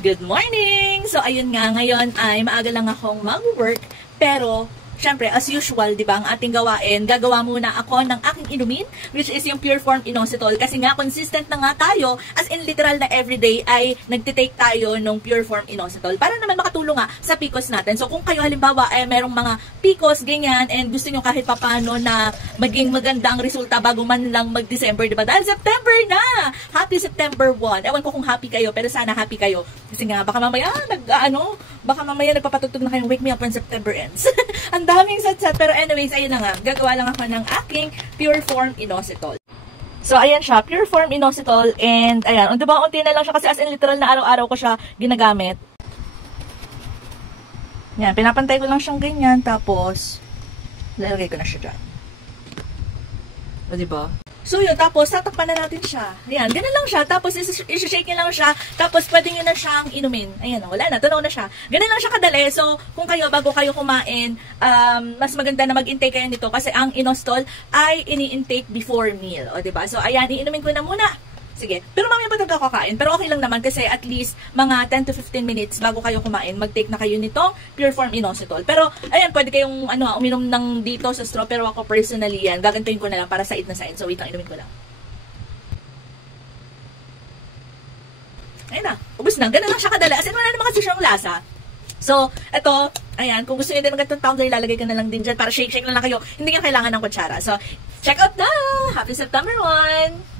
Good morning! So, ayun nga, ngayon ay maaga lang akong mag-work, pero syempre, as usual, di ba, ang ating gawain, gagawa muna ako ng aking inumin, which is yung Pure Form Inositol. Kasi nga, consistent na nga tayo, as in literal na everyday, ay nagtitake tayo ng Pure Form Inositol para naman makatulong nga sa PCOS natin. So, kung kayo halimbawa ay merong mga PCOS, ganyan, and gusto nyo kahit papano na maging maganda ang resulta bago man lang mag-December, di ba? Dahil September na! Happy September 1. Ewan ko kung happy kayo, pero sana happy kayo. Kasi nga, baka mamaya, baka mamaya nagpapatutog na kayong wake me up when September ends. Ang daming set-set. Pero anyways, ayun na nga. Gagawa lang ako ng aking Pure Form Inositol. So, ayan siya. Pure Form Inositol. And, ayan. Diba, unti na lang siya kasi as in literal na araw-araw ko siya ginagamit. Yan. Pinapantay ko lang siyang ganyan. Tapos, lalagay ko na siya dyan. O, diba? So, yun. Tapos, tatakpan na natin siya. Ayan. Ganun lang siya. Tapos, isi-shake nyo lang siya. Tapos, pwede nyo na siyang inumin. Ayan. Wala na. Tunaw na siya. Ganun lang siya kadali. So, kung kayo, bago kayo kumain, mas maganda na mag-intake kayo nito. Kasi ang inositol ay ini-intake before meal. O, diba? So, ayan. Iinumin ko na muna. Sige. Pero mamaya pa talaga kakain. Pero okay lang naman kasi at least mga 10 to 15 minutes bago kayo kumain, mag-take na kayo nitong Pure Form Inositol. Pero, ayan, pwede kayong uminom ng dito sa straw. Pero ako personally yan, gagantuin ko na lang para side na side. So, wait lang, inumin ko lang. Ayun na. Ubus na. Ganun lang siya kadali. As in, wala naman kasi siyang lasa. So, eto, ayan, kung gusto nyo din ng ganitong tumbler, ilalagay ka na lang din dyan para shake-shake na lang kayo. Hindi nga kailangan ng kutsara. So, check out na! Happy September 1!